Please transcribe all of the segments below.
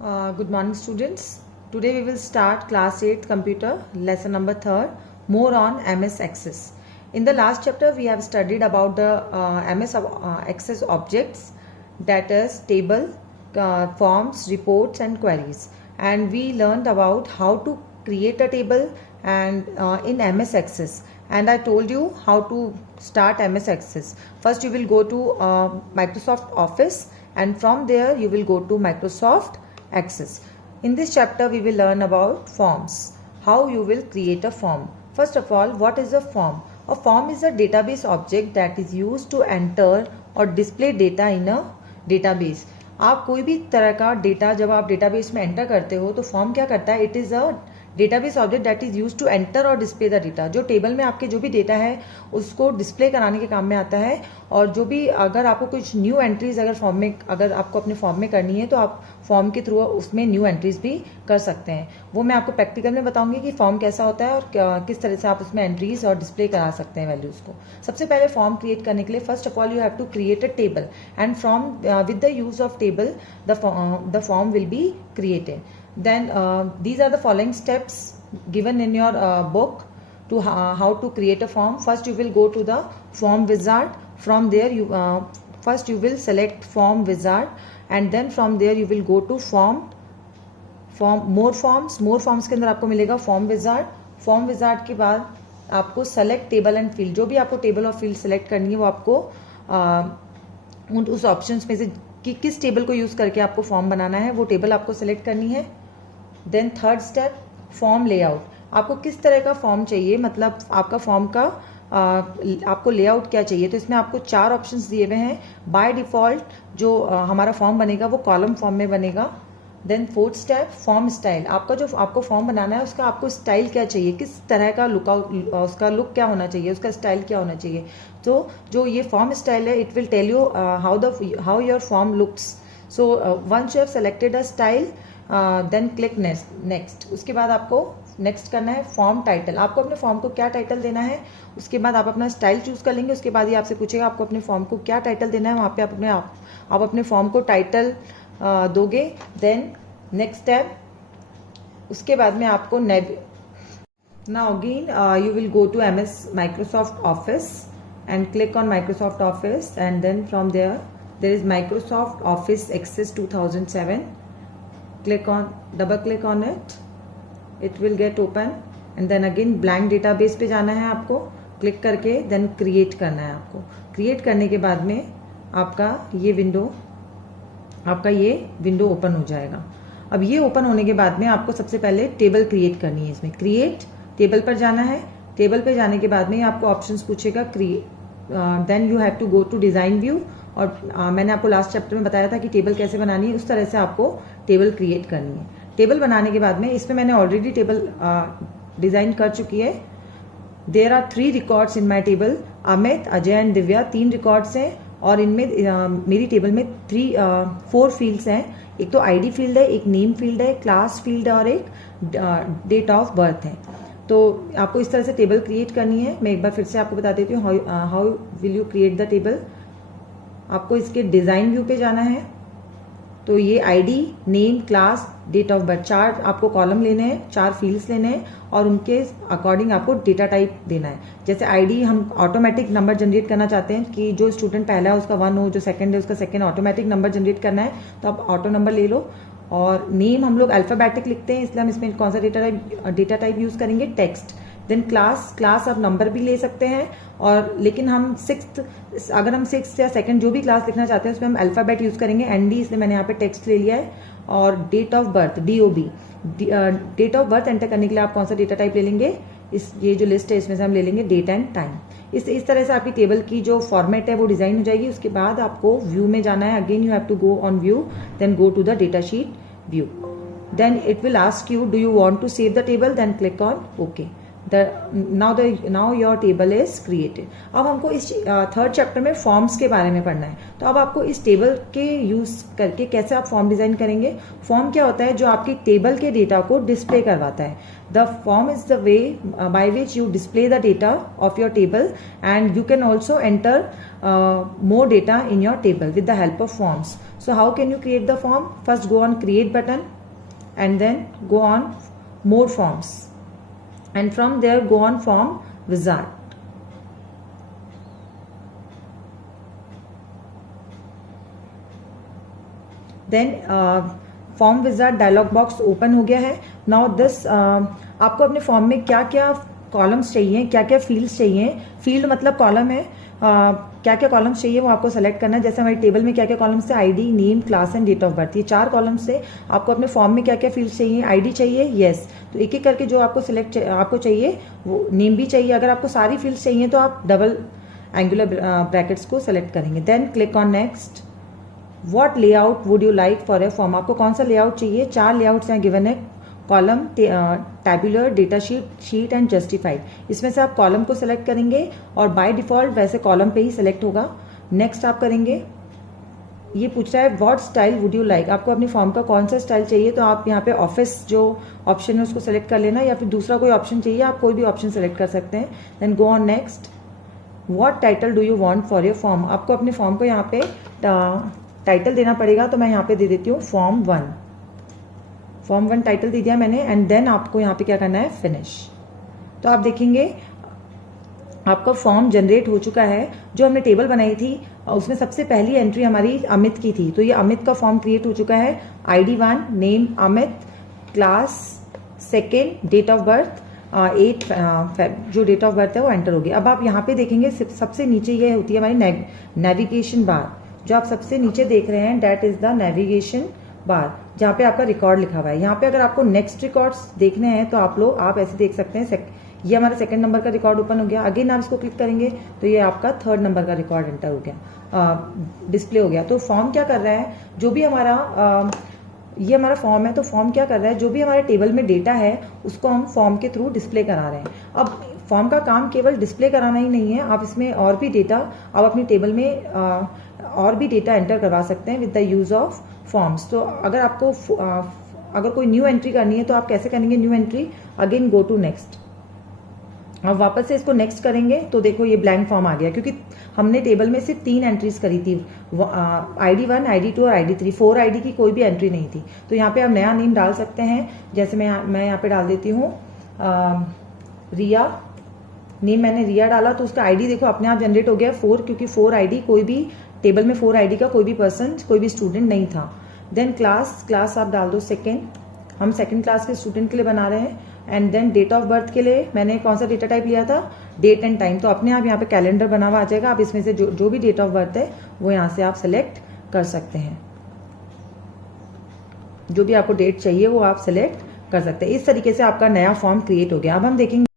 Good morning, students. Today we will start class 8 computer lesson number 3, more on MS Access. In the last chapter we have studied about the MS Access objects, that is table, forms, reports and queries, and we learned about how to create a table and in MS Access, and I told you how to start MS Access. First you will go to Microsoft Office, and from there you will go to Microsoft Access. In this chapter we will learn about forms, how you will create a form. First of all, what is a form? A form is a database object that is used to enter or display data in a database. आप कोई भी तरह का data जब आप database में enter करते हो तो फॉर्म क्या करता है? It is a database object that is use to enter और डिस्प्ले द डेटा. जो टेबल में आपके जो भी डेटा है उसको डिस्प्ले कराने के काम में आता है. और जो भी अगर आपको कुछ न्यू एंट्रीज अगर फॉर्म में अगर आपको अपने फॉर्म में करनी है तो आप फॉर्म के थ्रू उसमें न्यू एंट्रीज भी कर सकते हैं. वो मैं आपको प्रैक्टिकल में बताऊंगी कि फॉर्म कैसा होता है और किस तरह से आप उसमें एंट्रीज और डिस्प्ले करा सकते हैं वैल्यूज को. सबसे पहले फॉर्म क्रिएट करने के लिए first of all you have to create a table, and from with the use of table the form will be created. Then these are the following steps given in your book to how to create a form. First you will go to the form wizard. From there you first you will select form wizard, and then from there you will go to form more forms के अंदर आपको मिलेगा form wizard. form wizard के बाद आपको select table and field, जो भी आपको टेबल और फील्ड सेलेक्ट करनी है वो आपको उस ऑप्शंस में से कि किस टेबल को यूज करके आपको फॉर्म बनाना है वो टेबल आपको सेलेक्ट करनी है. Then third step, form layout. आपको किस तरह का फॉर्म चाहिए, मतलब आपका फॉर्म का आपको लेआउट क्या चाहिए. तो इसमें आपको 4 ऑप्शंस दिए हुए हैं. बाय डिफॉल्ट जो हमारा फॉर्म बनेगा वो कॉलम फॉर्म में बनेगा. Then fourth step, form style. आपका जो आपको फॉर्म बनाना है उसका आपको स्टाइल क्या चाहिए, किस तरह का उसका लुक क्या होना चाहिए, उसका स्टाइल क्या होना चाहिए. तो जो ये फॉर्म स्टाइल है it will tell you how your form looks. So once you have selected a style then click next. उसके बाद आपको नेक्स्ट करना है फॉर्म टाइटल. आपको अपने फॉर्म को क्या टाइटल देना है. उसके बाद आप अपना स्टाइल चूज कर लेंगे. उसके बाद ये आपसे पूछेगा आपको अपने फॉर्म को क्या टाइटल देना है. वहाँ पे आप अपने फॉर्म को टाइटल दोगे. देन नेक्स्ट स्टेप, उसके बाद में आपको now again you will go to MS Microsoft Office and click on Microsoft Office, and then from there is Microsoft Office Access 2007. double click on it, it will get open, and then again blank database पे जाना है आपको. Click करके then create करना है आपको. Create करने के बाद में आपका ये विंडो ओपन हो जाएगा. अब ये ओपन होने के बाद में आपको सबसे पहले टेबल क्रिएट करनी है. इसमें क्रिएट टेबल पर जाना है. टेबल पे जाने के बाद में आपको ऑप्शंस पूछेगा. Then you have to go to design view. और मैंने आपको लास्ट चैप्टर में बताया था कि टेबल कैसे बनानी है, उस तरह से आपको टेबल क्रिएट करनी है. टेबल बनाने के बाद में इसमें मैंने ऑलरेडी टेबल डिजाइन कर चुकी है. There are 3 records in my table. Amit, Ajay and Divya 3 records हैं, और इनमें मेरी टेबल में 4 फील्ड्स हैं. एक तो आईडी फील्ड है, एक नेम फील्ड है, क्लास फील्ड है और एक डेट ऑफ बर्थ है. तो आपको इस तरह से टेबल क्रिएट करनी है. मैं एक बार फिर से आपको बता देती हूँ how will you create the table. आपको इसके डिजाइन व्यू पे जाना है. तो ये ID, name, class, date of birth 4 आपको कॉलम लेने हैं, 4 फील्ड्स लेने हैं, और उनके अकॉर्डिंग आपको डेटा टाइप देना है. जैसे आईडी हम ऑटोमेटिक नंबर जनरेट करना चाहते हैं कि जो स्टूडेंट पहला है उसका 1 हो, जो सेकंड है उसका सेकंड. ऑटोमेटिक नंबर जनरेट करना है तो आप ऑटो नंबर ले लो. और नेम हम लोग अल्फाबेटिक लिखते हैं, इसलिए हम इसमें कौन सा डेटा टाइप यूज करेंगे, टेक्स्ट. देन क्लास आप नंबर भी ले सकते हैं, और लेकिन हम अगर हम 6th या 2nd जो भी क्लास लिखना चाहते हैं उसमें हम अल्फाबेट यूज करेंगे, ND, इसलिए मैंने यहाँ पे टेक्स्ट ले लिया है. और date of birth DOB. Date of birth enter करने के लिए आप कौन सा डेटा टाइप ले लेंगे, ये जो लिस्ट है इसमें से हम ले लेंगे डेट एंड टाइम. इस तरह से आपकी टेबल की जो फॉर्मेट है वो डिजाइन हो जाएगी. उसके बाद आपको व्यू में जाना है. Again you have to go on view, then go to the data sheet view. Then it will ask you do you want to save the table, then click on okay. Now your table is created. अब हमको इस third chapter में forms के बारे में पढ़ना है। तो अब आपको इस टेबल के यूज करके कैसे आप फॉर्म डिजाइन करेंगे। फॉर्म क्या होता है, जो आपकी टेबल के डेटा को डिस्प्ले करवाता है। The form is the way by which you display the data of your table and you can also enter more data in your table with the help of forms. So how can you create the form? First go on create button and then go on more forms, and from there go on form wizard. Then form wizard dialog box open हो गया है। Now this आपको अपने form में क्या क्या columns चाहिए, क्या क्या फील्ड्स चाहिए। फील्ड मतलब कॉलम है, क्या क्या कॉलम्स चाहिए वो आपको सेलेक्ट करना है। जैसे हमारी टेबल में क्या क्या कॉलम्स थे, ID, name, class and date of birth, ये 4 कॉलम्स से आपको अपने फॉर्म में क्या क्या फील्ड्स चाहिए। आईडी चाहिए, यस, तो एक एक करके जो आपको सिलेक्ट आपको चाहिए वो नेम भी चाहिए। अगर आपको सारी फील्ड्स चाहिए तो आप डबल एंगुलर ब्रैकेट्स को सेलेक्ट करेंगे। Then click on next. What layout would you like for a form, आपको कौन सा लेआउट चाहिए। 4 लेआउट्स यहाँ गिवन है, column, tabular, data sheet and justified. इसमें से आप कॉलम को सिलेक्ट करेंगे और बाय डिफॉल्ट वैसे कॉलम पे ही सिलेक्ट होगा। नेक्स्ट आप करेंगे, ये पूछ रहा है what style would you like, आपको अपनी फॉर्म का कौन सा स्टाइल चाहिए। तो आप यहाँ पे ऑफिस जो ऑप्शन है उसको सेलेक्ट कर लेना, या फिर दूसरा कोई ऑप्शन चाहिए आप कोई भी ऑप्शन सेलेक्ट कर सकते हैं। Then go on next. What title do you want for your form, आपको अपने फॉर्म को यहाँ पे टाइटल देना पड़ेगा। तो मैं यहाँ पे दे देती हूँ फॉर्म 1। फॉर्म 1 टाइटल दे दिया मैंने, एंड देन आपको यहाँ पे क्या करना है, फिनिश। तो आप देखेंगे आपका फॉर्म जनरेट हो चुका है। जो हमने टेबल बनाई थी उसमें सबसे पहली एंट्री हमारी अमित की थी, तो ये अमित का फॉर्म क्रिएट हो चुका है। ID 1, name Amit, class 2, date of birth 8 Feb, जो डेट ऑफ बर्थ है वो एंटर होगी। अब आप यहाँ पे देखेंगे सबसे नीचे ये होती है हमारी नेविगेशन बार, जो आप सबसे नीचे देख रहे हैं that is the navigation bar, जहाँ पे आपका रिकॉर्ड लिखा हुआ है। यहाँ पे अगर आपको नेक्स्ट रिकॉर्ड्स देखने हैं तो आप ऐसे देख सकते हैं। ये हमारा 2nd नंबर का रिकॉर्ड ओपन हो गया। अगेन आप इसको क्लिक करेंगे तो ये आपका 3rd नंबर का रिकॉर्ड एंटर हो गया, डिस्प्ले हो गया। तो फॉर्म क्या कर रहा है, जो भी हमारा ये हमारा फॉर्म है, तो फॉर्म क्या कर रहा है, जो भी हमारे टेबल में डेटा है उसको हम फॉर्म के थ्रू डिस्प्ले करा रहे हैं। अब फॉर्म का काम केवल डिस्प्ले कराना ही नहीं है, आप इसमें और भी डेटा आप अपनी टेबल में और भी डेटा एंटर करवा सकते हैं with the use of forms. तो अगर आपको अगर कोई न्यू एंट्री करनी है तो आप कैसे करेंगे new entry, again go to next. अब वापस से इसको नेक्स्ट करेंगे तो देखो ये ब्लैंक फॉर्म आ गया, क्योंकि हमने टेबल में सिर्फ 3 एंट्रीज करी थी, आईडी 1, आईडी 2 और आईडी 3। 4 आईडी की कोई भी एंट्री नहीं थी। तो यहाँ पे आप नया नेम डाल सकते हैं। जैसे मैं यहाँ पे डाल देती हूँ रिया। नेम मैंने रिया डाला तो उसका आईडी देखो अपने आप जनरेट हो गया 4, क्योंकि 4 आईडी कोई भी टेबल में 4 आईडी का कोई भी पर्सन, कोई भी स्टूडेंट नहीं था। देन क्लास आप डाल दो 2nd, हम 2nd क्लास के स्टूडेंट के लिए बना रहे हैं। And then date of birth के लिए मैंने कौन सा डेटा टाइप लिया था, डेट एंड टाइम। तो अपने आप यहाँ पे कैलेंडर बना हुआ आ जाएगा। आप इसमें से जो भी डेट ऑफ बर्थ है वो यहाँ से आप सेलेक्ट कर सकते हैं। जो भी आपको डेट चाहिए वो आप सेलेक्ट कर सकते हैं। इस तरीके से आपका नया फॉर्म क्रिएट हो गया। अब हम देखेंगे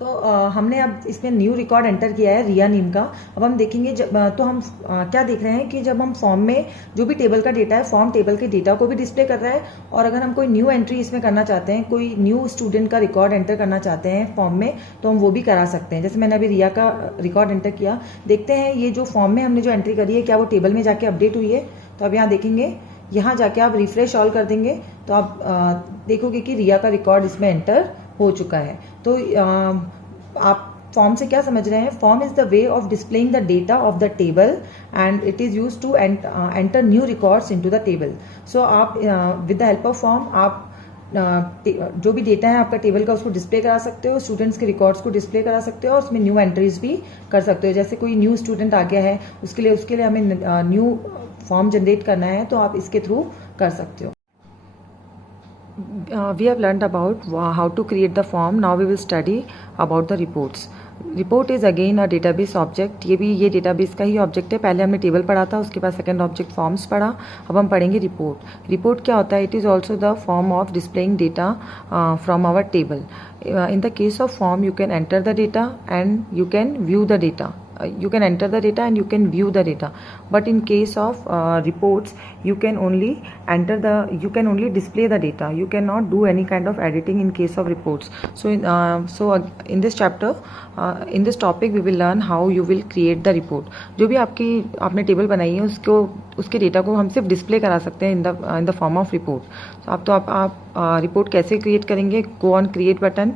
तो हमने अब इसमें न्यू रिकॉर्ड एंटर किया है रिया नेम का। अब हम देखेंगे तो हम क्या देख रहे हैं कि जब हम फॉर्म में जो भी टेबल का डेटा है, फॉर्म टेबल के डेटा को भी डिस्प्ले कर रहा है। और अगर हम कोई न्यू एंट्री इसमें करना चाहते हैं, कोई न्यू स्टूडेंट का रिकॉर्ड एंटर करना चाहते हैं फॉर्म में, तो हम वो भी करा सकते हैं। जैसे मैंने अभी रिया का रिकॉर्ड एंटर किया, देखते हैं ये जो फॉर्म में हमने जो एंट्री करी है क्या वो टेबल में जाके अपडेट हुई है। तो अब यहाँ देखेंगे, यहाँ जाके आप रिफ्रेश ऑल कर देंगे तो आप देखोगे कि रिया का रिकॉर्ड इसमें एंटर हो चुका है। तो आप फॉर्म से क्या समझ रहे हैं, form is the way of displaying the data of the table and it is use to enter new records into the table. So आप with the help of form आप जो भी डेटा है आपका टेबल का उसको डिस्प्ले करा सकते हो, स्टूडेंट्स के रिकॉर्ड्स को डिस्प्ले करा सकते हो और उसमें न्यू एंट्रीज भी कर सकते हो। जैसे कोई न्यू स्टूडेंट आ गया है, उसके लिए हमें न्यू फॉर्म जनरेट करना है तो आप इसके थ्रू कर सकते हो। We have learned about how to create the form. Now we will study about the reports. Report is again a database object. ये database का ही object है। पहले हमने table पढ़ा था, उसके बाद second object forms पढ़ा। अब हम पढ़ेंगे report. Report क्या होता है? It is also the form of displaying data from our table. In the case of form, you can enter the data and you can view the data. you can enter the data and you can view the data, but in case of reports you can only you can only display the data, you cannot do any kind of editing in case of reports. So in this chapter, in this topic we will learn how you will create the report. जो भी आपने table बनाई है उसके data को हम सिर्फ display करा सकते हैं in the form of report. तो आप रिपोर्ट कैसे क्रिएट करेंगे? Go on create button,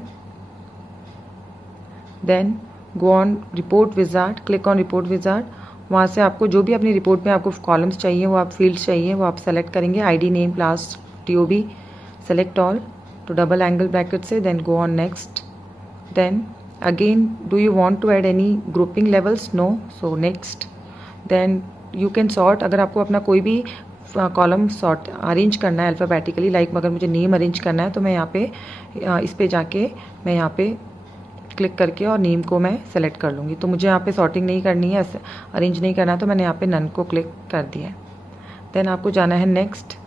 then go on report wizard, click on report wizard. वहाँ से आपको जो भी अपनी रिपोर्ट में आपको कॉलम्स चाहिए, वो आप फील्ड्स चाहिए, वो आप सेलेक्ट करेंगे. ID, name, class, TOB, select all तो डबल एंगल ब्रैकेट से. Then go on next. Then again do you want to add any grouping levels? No. So next. Then you can sort. अगर आपको अपना कोई भी column sort arrange करना है alphabetically, like अगर मुझे नेम अरेंज करना है तो मैं यहाँ पे इस पे जाके मैं यहाँ पे क्लिक करके और नेम को मैं सेलेक्ट कर लूँगी. तो मुझे यहाँ पे सॉर्टिंग नहीं करनी है, अरेंज नहीं करना है, तो मैंने यहाँ पे नन को क्लिक कर दिया है. देन आपको जाना है नेक्स्ट.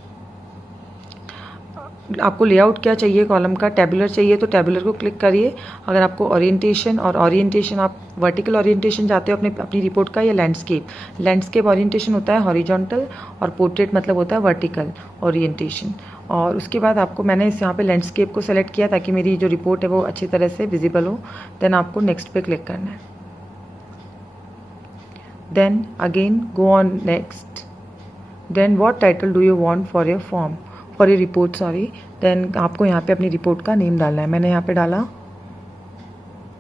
आपको लेआउट क्या चाहिए कॉलम का? टेबुलर चाहिए तो टेबुलर को क्लिक करिए. अगर आपको ओरिएंटेशन आप वर्टिकल ओरिएंटेशन चाहते हो अपनी रिपोर्ट का, या लैंडस्केप ओरिएंटेशन होता है हॉरिजॉन्टल, और पोर्ट्रेट मतलब होता है वर्टिकल ओरिएंटेशन. और उसके बाद मैंने यहाँ पे लैंडस्केप को सेलेक्ट किया ताकि मेरी जो रिपोर्ट है वो अच्छी तरह से विजिबल हो. देन आपको नेक्स्ट पे क्लिक करना है. Then again go on next. Then what title do you want for your form, for your report, sorry. देन आपको यहाँ पे अपनी रिपोर्ट का नेम डालना है. मैंने यहाँ पे डाला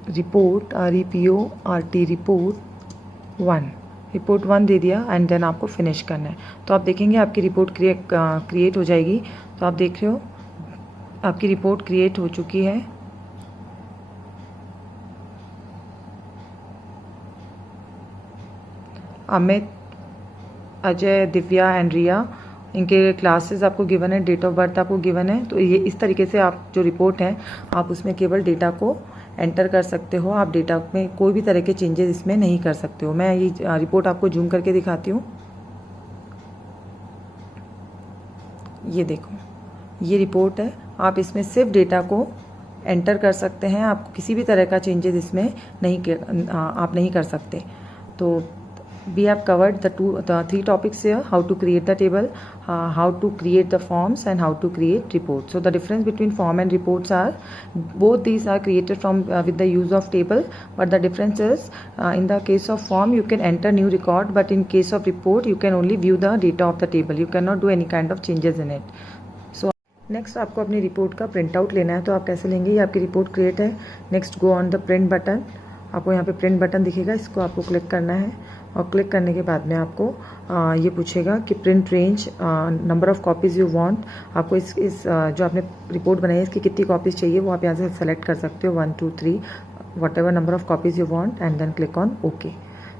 रिपोर्ट, REPORT, रिपोर्ट 1 दे दिया. एंड देन आपको फिनिश करना है. तो आप देखेंगे आपकी रिपोर्ट क्रिएट हो जाएगी. तो आप देख रहे हो आपकी रिपोर्ट क्रिएट हो चुकी है. अमित, अजय, दिव्या एंड रिया, इनके क्लासेस आपको गिवन है, डेट ऑफ बर्थ आपको गिवन है. तो ये इस तरीके से आप जो रिपोर्ट है आप उसमें केवल डेटा को एंटर कर सकते हो. आप डेटा में कोई भी तरह के चेंजेस इसमें नहीं कर सकते हो. मैं ये रिपोर्ट आपको जूम करके दिखाती हूँ. ये देखो, ये रिपोर्ट है. आप इसमें सिर्फ डेटा को एंटर कर सकते हैं. आप किसी भी तरह का चेंजेस इसमें आप नहीं कर सकते. तो we have covered the 3 topics here: how to create the table, how to create the forms, and how to create reports. So the difference between form and reports are both these are created from with the use of table, but the difference is in the case of form you can enter new record, but in case of report you can only view the data of the table. You cannot do any kind of changes in it. So next आपको अपनी report का print out लेना है. तो आप कैसे लेंगे? ये आपकी रिपोर्ट क्रिएट है. Next go on the print button. आपको यहाँ पे प्रिंट बटन दिखेगा, इसको आपको क्लिक करना है. और क्लिक करने के बाद में आपको ये पूछेगा कि print range, number of copies you want. आपको इस जो आपने रिपोर्ट बनाई है इसकी कितनी कॉपीज़ चाहिए वो आप यहाँ से सेलेक्ट कर सकते हो. 1 2 3 whatever number of copies you want, and then click on okay.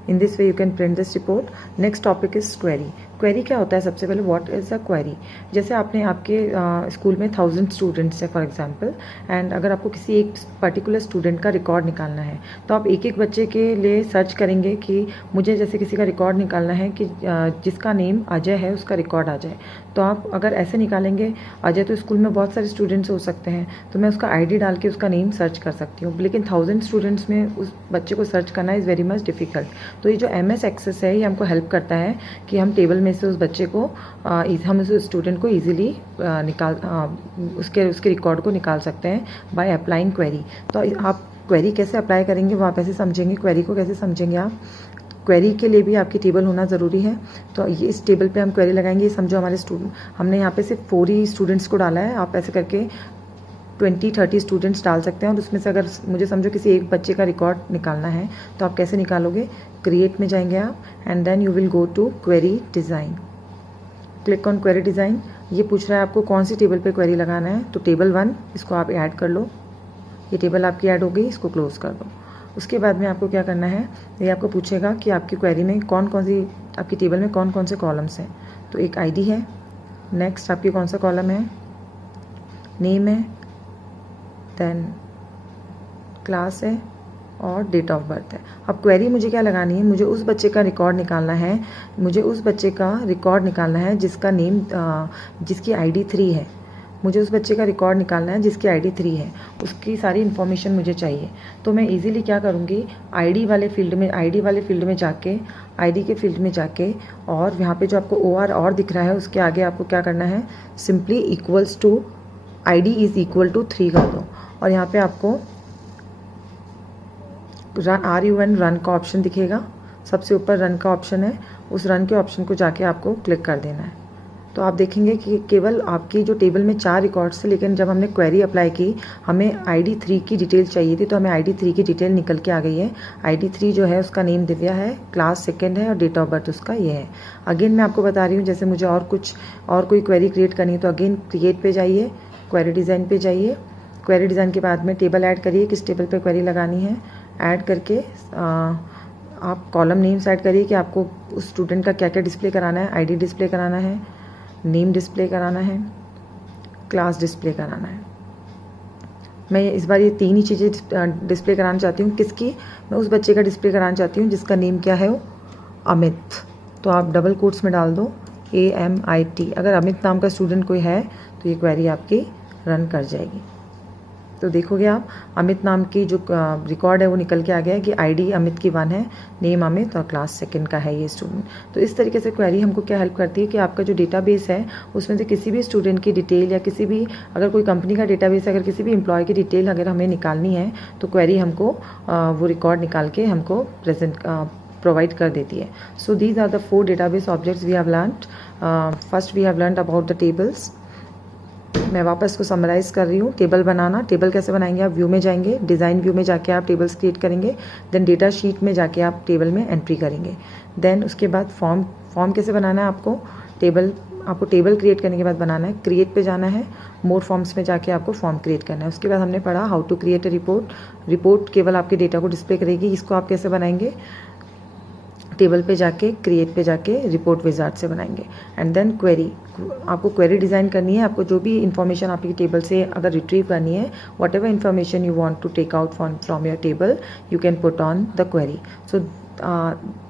In this way you can print this report. Next topic is query. Query क्या होता है? सबसे पहले व्हाट इज़ अ क्वेरी. जैसे आपने आपके स्कूल में 1000 स्टूडेंट्स हैं फॉर एग्जांपल, एंड अगर आपको किसी एक पर्टिकुलर स्टूडेंट का रिकॉर्ड निकालना है तो आप एक एक बच्चे के लिए सर्च करेंगे कि मुझे जैसे किसी का रिकॉर्ड निकालना है कि जिसका नेम अजय है उसका रिकॉर्ड आ जाए. तो आप अगर ऐसे निकालेंगे, अजय तो स्कूल में बहुत सारे स्टूडेंट्स हो सकते हैं, तो मैं उसका ID डाल के उसका नेम सर्च कर सकती हूँ. लेकिन 1000 स्टूडेंट्स में उस बच्चे को सर्च करना इज़ वेरी मच डिफ़िकल्ट. तो ये जो MS एक्सेस है ये हमको हेल्प करता है कि हम टेबल में से उस बच्चे को हम उस स्टूडेंट को ईजिली उसके रिकॉर्ड को निकाल सकते हैं बाय अप्लाइंग क्वेरी. तो आप क्वेरी कैसे अप्लाई करेंगे वो आप ऐसे समझेंगे. क्वेरी को कैसे समझेंगे आप? क्वेरी के लिए भी आपकी टेबल होना ज़रूरी है. तो ये इस टेबल पे हम क्वेरी लगाएंगे. ये समझो हमारे हमने यहाँ पे सिर्फ 4 ही स्टूडेंट्स को डाला है. आप ऐसे करके 20-30 स्टूडेंट्स डाल सकते हैं. और उसमें से अगर मुझे समझो किसी एक बच्चे का रिकॉर्ड निकालना है तो आप कैसे निकालोगे? क्रिएट में जाएंगे आप, and then you will go to query design. Click on query design. ये पूछ रहा है आपको कौन सी टेबल पे क्वेरी लगाना है. तो टेबल 1 इसको आप ऐड कर लो. ये टेबल आपकी ऐड हो गई, इसको क्लोज़ कर दो. उसके बाद में आपको क्या करना है, ये आपको पूछेगा कि आपकी क्वेरी में कौन कौन सी, आपकी टेबल में कौन कौन से कॉलम्स हैं. तो एक ID है. नेक्स्ट आपकी कौन सा कॉलम है? नेम है. देन क्लास है और डेट ऑफ बर्थ है. अब क्वेरी मुझे क्या लगानी है? मुझे उस बच्चे का रिकॉर्ड निकालना है. मुझे उस बच्चे का रिकॉर्ड निकालना है जिसका नेम जिसकी ID 3 है. मुझे उस बच्चे का रिकॉर्ड निकालना है जिसकी आईडी 3 है, उसकी सारी इन्फॉर्मेशन मुझे चाहिए। तो मैं इजीली क्या करूँगी, आईडी वाले फील्ड में जाके, आईडी के फील्ड में जाके, और यहाँ पे जो आपको OR और दिख रहा है उसके आगे आपको क्या करना है, simply equals to ID is equal to 3 कर दो, और यहाँ पे आपको RUN रन का ऑप्शन दिखेगा, सबसे ऊपर रन का ऑप्शन है, उस रन के ऑप्शन को जाके आपको क्लिक कर देना है। तो आप देखेंगे कि केवल आपकी जो टेबल में 4 रिकॉर्ड्स थे, लेकिन जब हमने क्वेरी अप्लाई की हमें आईडी 3 की डिटेल चाहिए थी, तो हमें आईडी 3 की डिटेल निकल के आ गई है। आईडी 3 जो है उसका नेम दिव्या है, क्लास 2nd है, और डेट ऑफ बर्थ उसका ये है। अगेन मैं आपको बता रही हूँ, जैसे मुझे और कोई क्वेरी क्रिएट करनी है तो अगेन क्रिएट पे जाइए, क्वेरी डिज़ाइन पे जाइए, क्वेरी डिज़ाइन के बाद में टेबल ऐड करिए, किस टेबल पे क्वेरी लगानी है, ऐड करके आप कॉलम नेम्स ऐड करिए कि आपको उस स्टूडेंट का क्या क्या डिस्प्ले कराना है, आईडी डिस्प्ले कराना है, नेम डिस्प्ले कराना है, क्लास डिस्प्ले कराना है। मैं इस बार ये 3 ही चीज़ें डिस्प्ले कराना चाहती हूँ। किसकी? मैं उस बच्चे का डिस्प्ले कराना चाहती हूँ जिसका नेम क्या है, वो अमित। तो आप डबल कोट्स में डाल दो AMIT। अगर अमित नाम का स्टूडेंट कोई है तो ये क्वेरी आपकी रन कर जाएगी। तो देखोगे आप, अमित नाम की जो रिकॉर्ड है वो निकल के आ गया है कि आईडी अमित की 1 है, नेम अमित, और क्लास 2nd का है ये स्टूडेंट। तो इस तरीके से क्वेरी हमको क्या हेल्प करती है कि आपका जो डेटाबेस है उसमें से किसी भी स्टूडेंट की डिटेल, या किसी भी, अगर कोई कंपनी का डेटाबेस है, अगर किसी भी एम्प्लॉय की डिटेल अगर हमें निकालनी है तो क्वेरी हमको वो रिकॉर्ड निकाल के हमको प्रोवाइड कर देती है। So these are the 4 database objects we have learned. First we have learned about the tables. मैं वापस को समराइज़ कर रही हूँ। टेबल बनाना, टेबल कैसे बनाएंगे, आप व्यू में जाएंगे, डिज़ाइन व्यू में जाके आप टेबल्स क्रिएट करेंगे, देन डेटा शीट में जाके आप टेबल में एंट्री करेंगे, देन उसके बाद फॉर्म कैसे बनाना है, आपको टेबल क्रिएट करने के बाद बनाना है, क्रिएट पे जाना है, मोर फॉर्म्स में जाके आपको फॉर्म क्रिएट करना है। उसके बाद हमने पढ़ा how to create a report केवल आपके डेटा को डिस्प्ले करेगी, इसको आप कैसे बनाएंगे, टेबल पे जाके, क्रिएट पे जाके रिपोर्ट विजार्ड से बनाएंगे। एंड देन क्वेरी, आपको क्वेरी डिज़ाइन करनी है, आपको जो भी इन्फॉर्मेशन आपकी टेबल से अगर रिट्रीव करनी है, whatever information you want to take out from your table, you can put on the query. So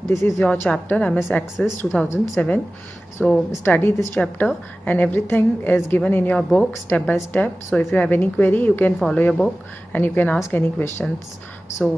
this is your chapter MS Access 2007. So study this chapter and everything is given in your book step by step. So if you have any query, you can follow your book and you can ask any questions. So